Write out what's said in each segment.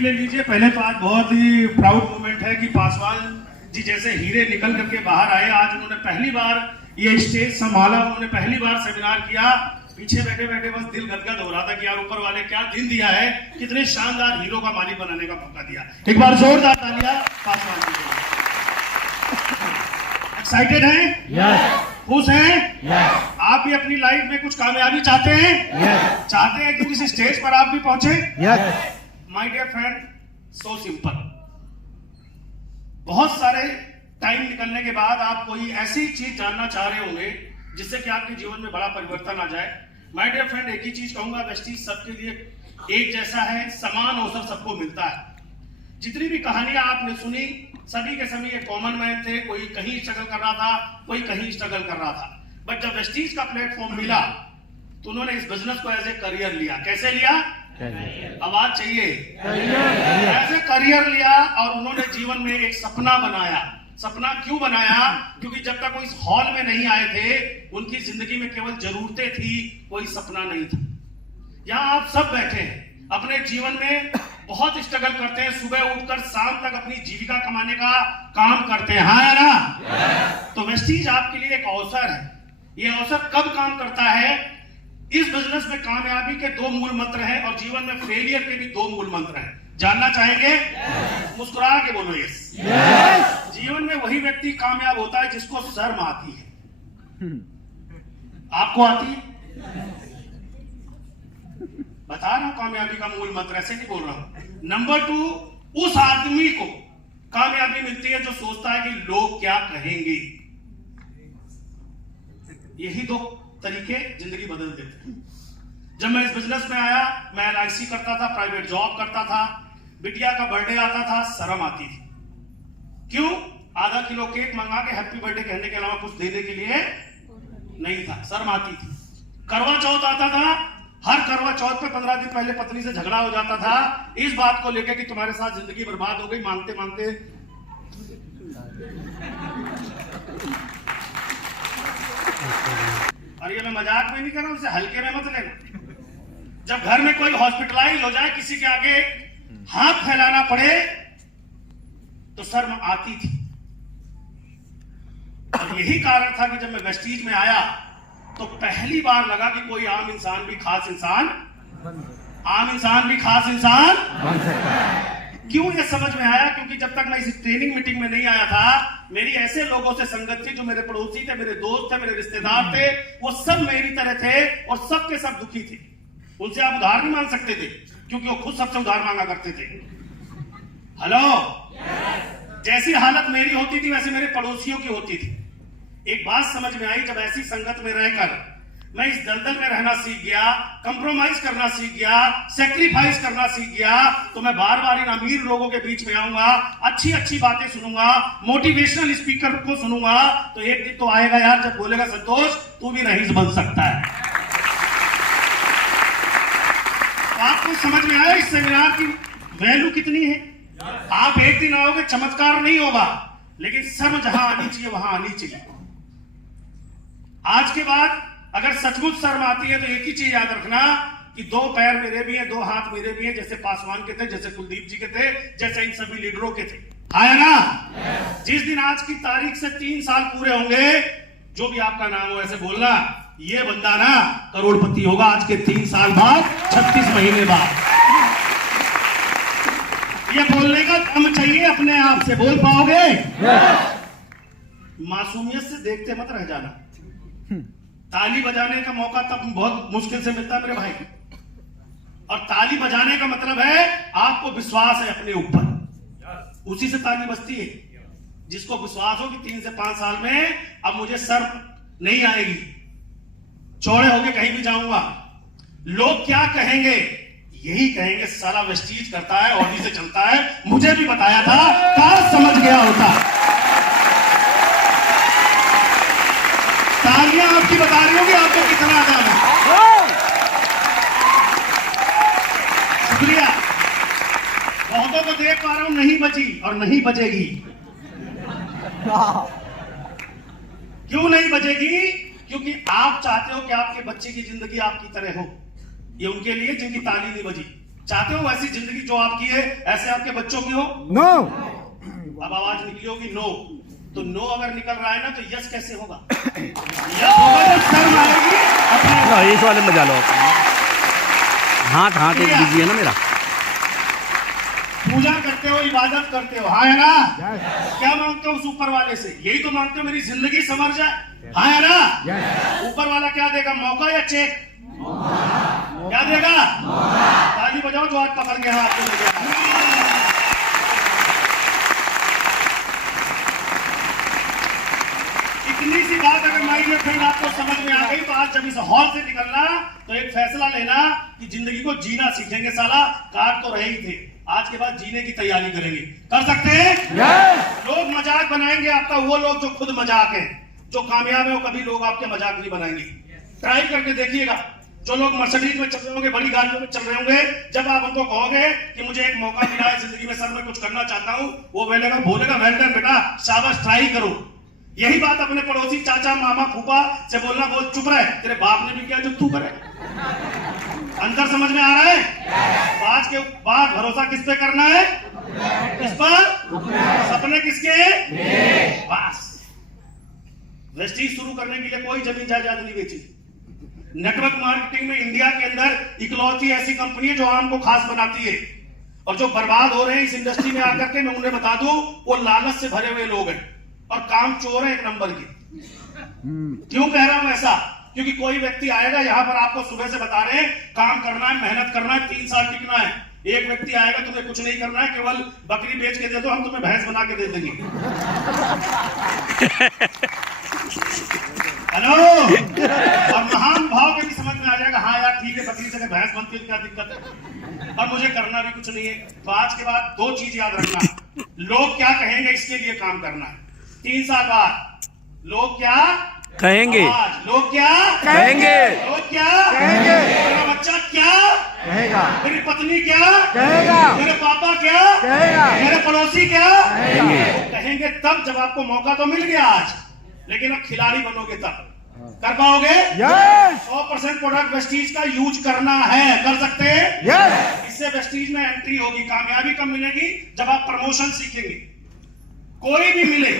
Seat ले लीजिए। पहले तो आज बहुत ही प्राउड मोमेंट है कि पासवान जी जैसे हीरे निकल करके बाहर आए। आज उन्होंने पहली बार ये स्टेज संभाला, उन्होंने पहली बार सेमिनार किया। पीछे बैठे बैठे बस दिल गदगद हो रहा था कि यार ऊपर वाले क्या दिन दिया है, कितने शानदार हीरो का मालिक बनाने का मौका दिया। एक बार जोरदार तालियां पासवान जी को। एक्साइटेड हैं? यस। खुश हैं? यस। आप भी अपनी लाइफ में कुछ कामयाबी चाहते हैं? यस। चाहते हैं कि किसी स्टेज पर आप भी पहुंचे? Yes. My dear friend, so simple. बहुत सारे टाइम निकलने के बाद आप कोई ऐसी चीज जानना चाह रहे होंगे जिससे कि आपके जीवन में बड़ा परिवर्तन आ जाए। माय डियर फ्रेंड, एक ही चीज कहूंगा, वेस्टीज सबके लिए एक जैसा है, समान अवसर सबको मिलता है। जितनी भी कहानियां आपने सुनी, सभी के सभी एक कॉमन मैन थे। कोई कहीं स्ट्रगल कर रहा था, कोई कहीं स्ट्रगल कर रहा था। बट जब वेस्टीज का प्लेटफॉर्म मिला तो उन्होंने इस बिजनेस को एज ए करियर लिया। कैसे लिया? आवाज चाहिए। एज ए करियर लिया और उन्होंने जीवन में एक सपना बनाया। सपना क्यों बनाया? क्योंकि जब तक वो इस हॉल में नहीं आए थे, उनकी जिंदगी में केवल जरूरतें थी, कोई सपना नहीं था। यहां आप सब बैठे हैं, अपने जीवन में बहुत स्ट्रगल करते हैं, सुबह उठकर शाम तक अपनी जीविका कमाने का काम करते हैं, हाँ या ना? तो वेस्टीज आपके लिए एक अवसर है। ये अवसर कब काम करता है? इस बिजनेस में कामयाबी के दो मूल मंत्र हैं और जीवन में फेलियर के भी दो मूल मंत्र हैं। जानना चाहेंगे? मुस्कुरा के बोलो यस। जीवन में वही व्यक्ति कामयाब होता है जिसको शर्म आती है। आपको आती है? बता रहा हूं कामयाबी का मूल मंत्र, ऐसे नहीं बोल रहा हूं। नंबर 2, उस आदमी को कामयाबी मिलती है जो सोचता है कि लोग क्या कहेंगे। यही दो तरीके जिंदगी बदल देते हैं। जब मैं इस बिजनेस में आया, मैं LIC करता था, प्राइवेट जॉब करता था, बिटिया का बर्थडे आता था, शर्म आती थी। क्यों? आधा किलो केक मंगा के हैप्पी बर्थडे कहने के अलावा कुछ देने के लिए नहीं था, शर्म आती थी। करवा चौथ आता था, हर करवा चौथ पे 15 दिन पहले पत्नी से झगड़ा हो जाता था इस बात को लेकर कि तुम्हारे साथ जिंदगी बर्बाद हो गई, मांगते मांगते। और ये मैं मजाक में नहीं कर रहा हूं, इसे हल्के में मत लेना। जब घर में कोई हॉस्पिटलाइज हो जाए, किसी के आगे हाथ फैलाना पड़े तो शर्म आती थी। और यही कारण था कि जब मैं वेस्टीज में आया तो पहली बार लगा कि कोई आम इंसान भी खास इंसान बन सकता है। क्यों ये समझ में आया? क्योंकि जब तक मैं इस ट्रेनिंग मीटिंग में नहीं आया था, मेरी ऐसे लोगों से संगत थी जो मेरे पड़ोसी थे, मेरे दोस्त थे, मेरे रिश्तेदार थे, वो सब मेरी तरह थे और सब के सब दुखी थे। उनसे आप उधार नहीं मांग सकते थे क्योंकि वो खुद सबसे उधार मांगा करते थे। हेलो, जैसी हालत मेरी होती थी वैसे मेरे पड़ोसियों की होती थी। एक बात समझ में आई, जब ऐसी संगत में रहकर मैं इस दलदल में रहना सीख गया, कंप्रोमाइज करना सीख गया, सेक्रीफाइस करना सीख गया, तो मैं बार बार इन अमीर लोगों के बीच में आऊंगा, अच्छी अच्छी बातें सुनूंगा, मोटिवेशनल स्पीकर को सुनूंगा, तो एक दिन तो आएगा यार जब बोलेगा संतोष तू भी रईस बन सकता है। तो आपको समझ में आया इस सेमिनार की वैल्यू कितनी है? आप एक दिन आओगे, चमत्कार नहीं होगा, लेकिन शर्म जहां आनी चाहिए वहां आनी चाहिए। आज के बाद अगर सचमुच शर्म आती है तो एक ही चीज याद रखना कि 2 पैर मेरे भी हैं, 2 हाथ मेरे भी हैं, जैसे पासवान के थे, जैसे कुलदीप जी के थे, जैसे इन सभी लीडरों के थे, आया ना? जिस दिन आज की तारीख से 3 साल पूरे होंगे, जो भी आपका नाम हो ऐसे बोलना, ये बंदा ना करोड़पति होगा आज के 3 साल बाद, 36 महीने बाद। ये बोलने का दम चाहिए, अपने आप से बोल पाओगे? मासूमियत से देखते मत रह जाना। ताली बजाने का मौका तब बहुत मुश्किल से मिलता है मेरे भाई, और ताली बजाने का मतलब है आपको विश्वास है अपने ऊपर, उसी से ताली बजती है। जिसको विश्वास हो कि 3 से 5 साल में अब मुझे शर्म नहीं आएगी, चौड़े होके कहीं भी जाऊंगा, लोग क्या कहेंगे? यही कहेंगे साला वेस्टीज करता है, ऑडी से चलता है, मुझे भी बताया था, काश समझ गया होता। तालियां आपकी बता रही होगी आपको कितना आजाद है। शुक्रिया। बहुतों को देख पा रहा हूं, नहीं बची और नहीं बचेगी। क्यों नहीं बचेगी? क्योंकि आप चाहते हो कि आपके बच्चे की जिंदगी आपकी तरह हो। ये उनके लिए जिनकी ताली नहीं बजी। चाहते हो वैसी जिंदगी जो आपकी है ऐसे आपके बच्चों की हो? नो। अब आवाज निकली होगी नो, तो नो अगर निकल रहा है ना तो यस कैसे होगा? यस होगा जब शर्म आएगी अपने। इस वाले में मजा लो, हाथ हाथ एक दीजिए ना मेरा। पूजा करते हो, इबादत करते हो, हाँ है ना? क्या मांगते हो उस ऊपर वाले से? यही तो मांगते हो मेरी जिंदगी संवर जाए, हाँ है ना? ऊपर वाला क्या देगा, मौका या चेक? क्या देगा? ताली बजाओ जो आज पकड़ के हाथ में ले गया। इतनी सी बात अगर माइंड में फिर आपको समझ में आ गई तो आज जब इस हॉल से निकलना तो एक फैसला लेना कि जिंदगी को जीना सीखेंगे। साला कार तो रहे ही थे, आज के बाद जीने की तैयारी करेंगे। कर सकते हैं? लोग मजाक बनाएंगे आपका, वो लोग जो खुद मजाक है, जो कामयाब है, वो कभी लोग आपके मजाक नहीं बनाएंगे। ट्राई करके देखिएगा। जो लोग मर्सिडीज में चल रहे होंगे, बड़ी गाड़ियों में चल रहे होंगे, जब आप उनको कहोगे कि मुझे एक मौका मिला है जिंदगी में, सर मैं कुछ करना चाहता हूं, वो बोलेगा वेल डन बेटा, शाबाश, ट्राई करो। यही बात अपने पड़ोसी, चाचा, मामा, फूफा से बोलना, बोल चुप रहे, तेरे बाप ने भी किया जो तू करे। अंतर समझ में आ रहा है? आज के बाद भरोसा किस पे करना है? किस पर? सपने किसके? बस। वेस्टीज शुरू करने के लिए कोई जमीन जायदाद नहीं बेची। नेटवर्क मार्केटिंग में इंडिया के अंदर इकलौती ऐसी कंपनी है जो आम को खास बनाती है। और जो बर्बाद हो रहे हैं इस इंडस्ट्री में आकर के, मैं उन्हें बता दूं, वो लालच से भरे हुए लोग हैं और काम चोर है एक नंबर की। क्यों कह रहा हूं ऐसा? क्योंकि कोई व्यक्ति आएगा यहां पर, आपको सुबह से बता रहे हैं काम करना है, मेहनत करना है, 3 साल टिकना है। एक व्यक्ति आएगा, तुम्हें कुछ नहीं करना है, केवल बकरी बेच के दे दो, हम तुम्हें भैंस बना के दे देंगे। हेलो। और महान भाव के भी समझ में आ जाएगा, हाँ यार ठीक है, बकरी से भैंस बनती है, क्या दिक्कत है, और मुझे करना भी कुछ नहीं है। तो आज के बाद 2 चीज याद रखना, लोग क्या कहेंगे इसके लिए काम करना है। 3 साल बाद लोग क्या कहेंगे, लोग क्या कहेंगे, लोग क्या कहेंगे, मेरा बच्चा क्या कहेगा, मेरी पत्नी क्या कहेगा, मेरे पापा क्या कहेगा, मेरे पड़ोसी क्या कहेंगे। वो कहेंगे तब जब आपको मौका तो मिल गया आज, लेकिन अब खिलाड़ी बनोगे तब कर पाओगे। 100% प्रोडक्ट वेस्टीज का यूज करना है, कर सकते हैं। इससे वेस्टीज में एंट्री होगी। कामयाबी कब मिलेगी? जब आप प्रमोशन सीखेंगे। कोई भी मिले,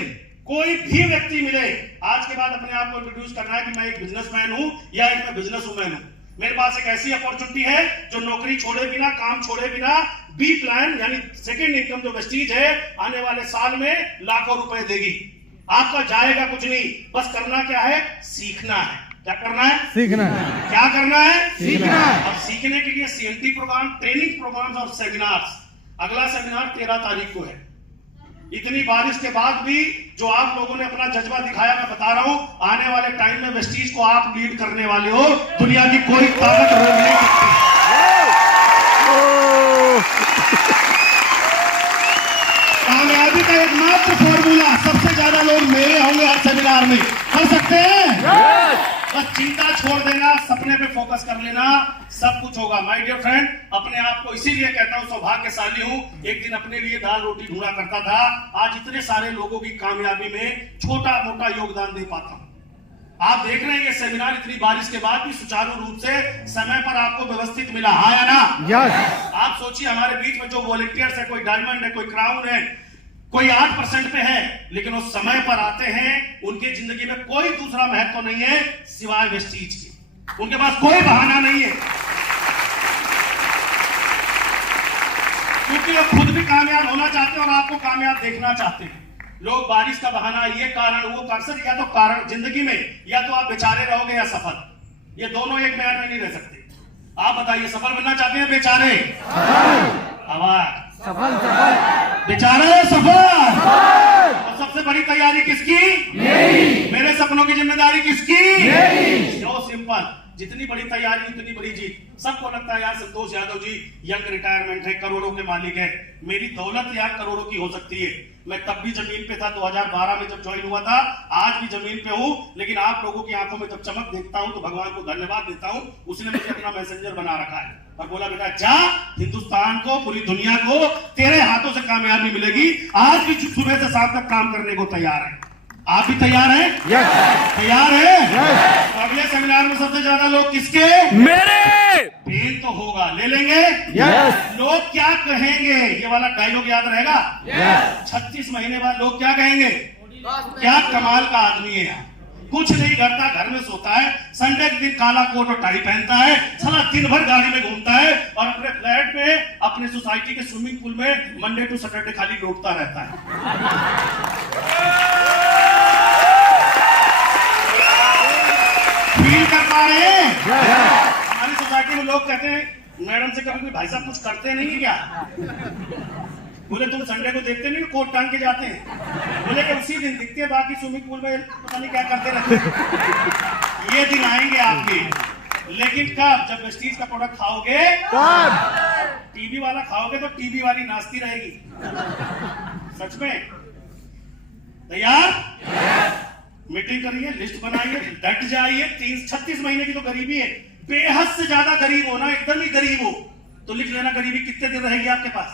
कोई भी व्यक्ति मिले, आज के बाद अपने आप को इंट्रोड्यूस करना है कि मैं एक बिजनेसमैन हूं या एक मैं बिजनेस वुमैन हूं। मेरे पास एक ऐसी अपॉर्चुनिटी है जो नौकरी छोड़े बिना, काम छोड़े बिना, बी प्लान यानी सेकंड इनकम जो वेस्टीज है आने वाले साल में लाखों रुपए देगी। आपका जाएगा कुछ नहीं, बस करना क्या है? सीखना है। क्या करना है? सीखना है। क्या करना है? सीखना है। और सीखने के लिए सीएनटी प्रोग्राम, ट्रेनिंग प्रोग्राम और सेमिनार्स। अगला सेमिनार 13 तारीख को है। इतनी बारिश के बाद भी जो आप लोगों ने अपना जज्बा दिखाया, मैं बता रहा हूं आने वाले टाइम में वेस्टीज को आप लीड करने वाले हो। दुनिया की कोई ताकत रोक नहीं सकती। कामयाबी का एकमात्र फॉर्मूला, सबसे ज्यादा लोग मेरे होंगे हर सेमिनार में। कर सकते हैं? बस चिंता छोड़ देना, सपने पे फोकस कर लेना, सब कुछ होगा। माय डियर फ्रेंड, अपने आप को इसीलिए कहता हूं सौभाग्यशाली हूं। एक दिन अपने लिए दाल रोटी ढूंढा करता था, आज इतने सारे लोगों की कामयाबी में छोटा मोटा योगदान दे पाता हूं। आप देख रहे हैं ये सेमिनार इतनी बारिश के बाद भी सुचारू रूप से समय पर आपको व्यवस्थित मिला, हाँ या ना? आप सोचिए हमारे बीच में जो वॉलंटियर्स है, कोई डायमंड है, कोई क्राउन है, कोई 8% पे है, लेकिन वो समय पर आते हैं। उनके जिंदगी में कोई दूसरा महत्व तो नहीं है सिवाय वेस्टीज के। उनके पास कोई बहाना नहीं है, क्योंकि वो खुद भी कामयाब होना चाहते हैं और आपको कामयाब देखना चाहते हैं। लोग बारिश का बहाना, ये कारण, वो कारण, या तो कारण जिंदगी में, या तो आप बेचारे रहोगे या सफल। ये दोनों एक म्यार में नहीं रह सकते। आप बताइए, सफल बनना चाहते हैं बेचारे? आवाज सफल, सफल, बेचारे सफल। और सबसे बड़ी तैयारी किसकी? मेरे सपनों की जिम्मेदारी किसकी? जो सिंपल, जितनी बड़ी तैयारी उतनी बड़ी जीत। सबको लगता है यार संतोष यादव जी यंग रिटायरमेंट है, करोड़ों के मालिक है। मेरी दौलत यार करोड़ों की हो सकती है। मैं तब भी जमीन पे था, 2012 में जब ज्वाइन हुआ था, आज भी जमीन पे हूं। लेकिन आप लोगों की आंखों में जब चमक देखता हूं तो भगवान को धन्यवाद देता हूं। उसने मुझे अपना मैसेंजर बना रखा है और बोला बेटा जा, हिंदुस्तान को, पूरी दुनिया को तेरे हाथों से कामयाबी मिलेगी। आज भी सुबह से शाम तक काम करने को तैयार है। आप भी तैयार हैं? तैयार है? अगले सेमिनार में सबसे ज्यादा लोग किसके? मेरे। पेन तो होगा, ले लेंगे। Yes. लोग क्या कहेंगे, ये वाला डायलॉग याद रहेगा। Yes. 36 महीने बाद लोग क्या कहेंगे, क्या कमाल का आदमी है, कुछ नहीं करता, घर में सोता है, संडे के दिन काला कोट और टाई पहनता है, साला दिन भर गाड़ी में घूमता है और अपने फ्लैट में अपने सोसाइटी के स्विमिंग पूल में मंडे टू सैटरडे खाली लौटता रहता है। फील कर पा रहे हैं? हमारी सोसाइटी में लोग कहते हैं मैडम से कभी कोई भाई साहब कुछ करते नहीं क्या? बोले तुम संडे को देखते नहीं कोट टांग के जाते हैं? बोले कि उसी दिन दिखते हैं, बाकी स्विमिंग पूल में पता नहीं क्या करते रहते हैं। ये दिन आएंगे आपके, लेकिन कब? जब वेस्टीज का प्रोडक्ट खाओगे, टीबी वाला खाओगे तो टीबी वाली नाचती रहेगी। सच में? तैयार? मीटिंग करिए, लिस्ट बनाइए, डट जाइए। 36 महीने की तो गरीबी है, बेहद से ज्यादा गरीब हो ना, एकदम ही गरीब हो तो लिख लेना गरीबी कितने दिन रहेगी आपके पास।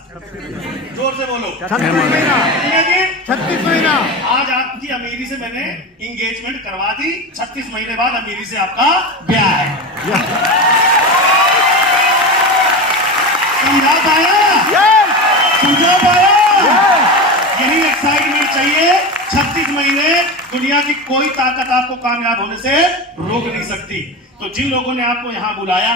जोर से बोलो। 36 महीना। कितने दिन? 36 महीना। आज आपकी अमीरी से मैंने इंगेजमेंट करवा दी, 36 महीने बाद अमीरी से आपका ब्याह है। समझा पाया? समझा पाया? यही एक्साइटमेंट चाहिए। 36 महीने दुनिया की कोई ताकत आपको कामयाब होने से रोक नहीं सकती। तो जिन लोगों ने आपको यहाँ बुलाया,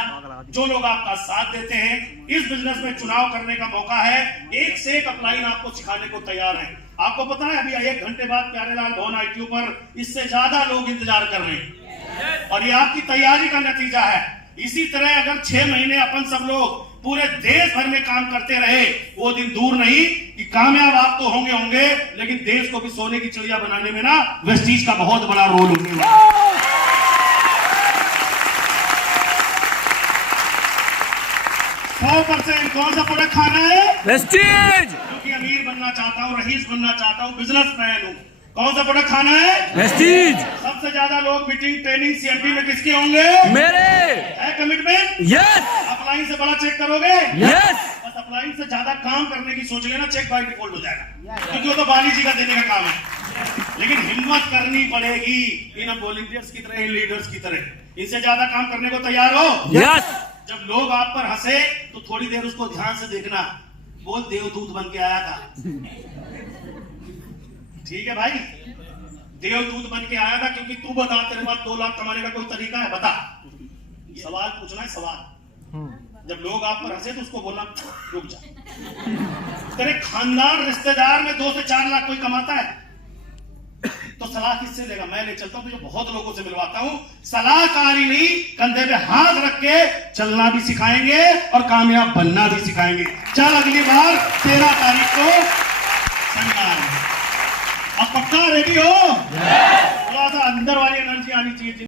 जो लोग आपका साथ देते हैं, इस बिजनेस में चुनाव करने का मौका है। एक से एक अपलाइन आपको सिखाने को तैयार है। आपको पता है अभी 1 घंटे बाद प्यारेलाल भवन ITO पर इससे ज्यादा लोग इंतजार कर रहे हैं और ये आपकी तैयारी का नतीजा है। इसी तरह अगर 6 महीने अपन सब लोग पूरे देश भर में काम करते रहे, वो दिन दूर नहीं कि कामयाब आप तो होंगे, लेकिन देश को भी सोने की चिड़िया बनाने में ना वेस्टीज का बहुत बड़ा रोल होने वाला है। 100% कौन सा प्रोडक्ट खाना है? वेस्टीज। क्योंकि अमीर बनना चाहता हूँ, रईस बनना चाहता हूँ, बिजनेसमैन हूँ। कौन सा प्रोडक्ट खाना है? वेस्टीज। सबसे ज्यादा लोग मीटिंग, ट्रेनिंग, CMP में किसके होंगे? मेरे। है कमिटमेंट? यस। अपलाइन से बड़ा चेक करोगे? यस। बस अपलाइन से ज्यादा काम करने की सोच लेना, चेक बाय डिफॉल्ट हो जाएगा, क्योंकि वो तो बाली जी का देने का काम है। लेकिन हिम्मत करनी पड़ेगी इन वॉलंटियर्स की तरह, इन लीडर्स की तरह। इनसे ज्यादा काम करने को तैयार हो? यस। जब लोग आप पर हंसे तो थोड़ी देर उसको ध्यान से देखना, बोल देवदूत बन के आया था। ठीक है भाई, देवदूत बन के आया था, क्योंकि तू बता तेरे पास 2 लाख कमाने का कोई तरीका है? बता। सवाल पूछना है, सवाल। जब लोग आप पर हंसे तो उसको बोलना रुक जा। तेरे खानदान रिश्तेदार में 2 से 4 लाख कोई कमाता है तो सलाह किससे लेगा? मैं ले चलता हूं, तुझे बहुत लोगों से मिलवाता हूं। सलाहकारी नहीं, कंधे पे हाथ रख के चलना भी सिखाएंगे और कामयाब बनना भी सिखाएंगे। चल अगली बार 13 तारीख को संगार। अब पक्का रेडी हो? थोड़ा सा अंदर वाली एनर्जी आनी चाहिए।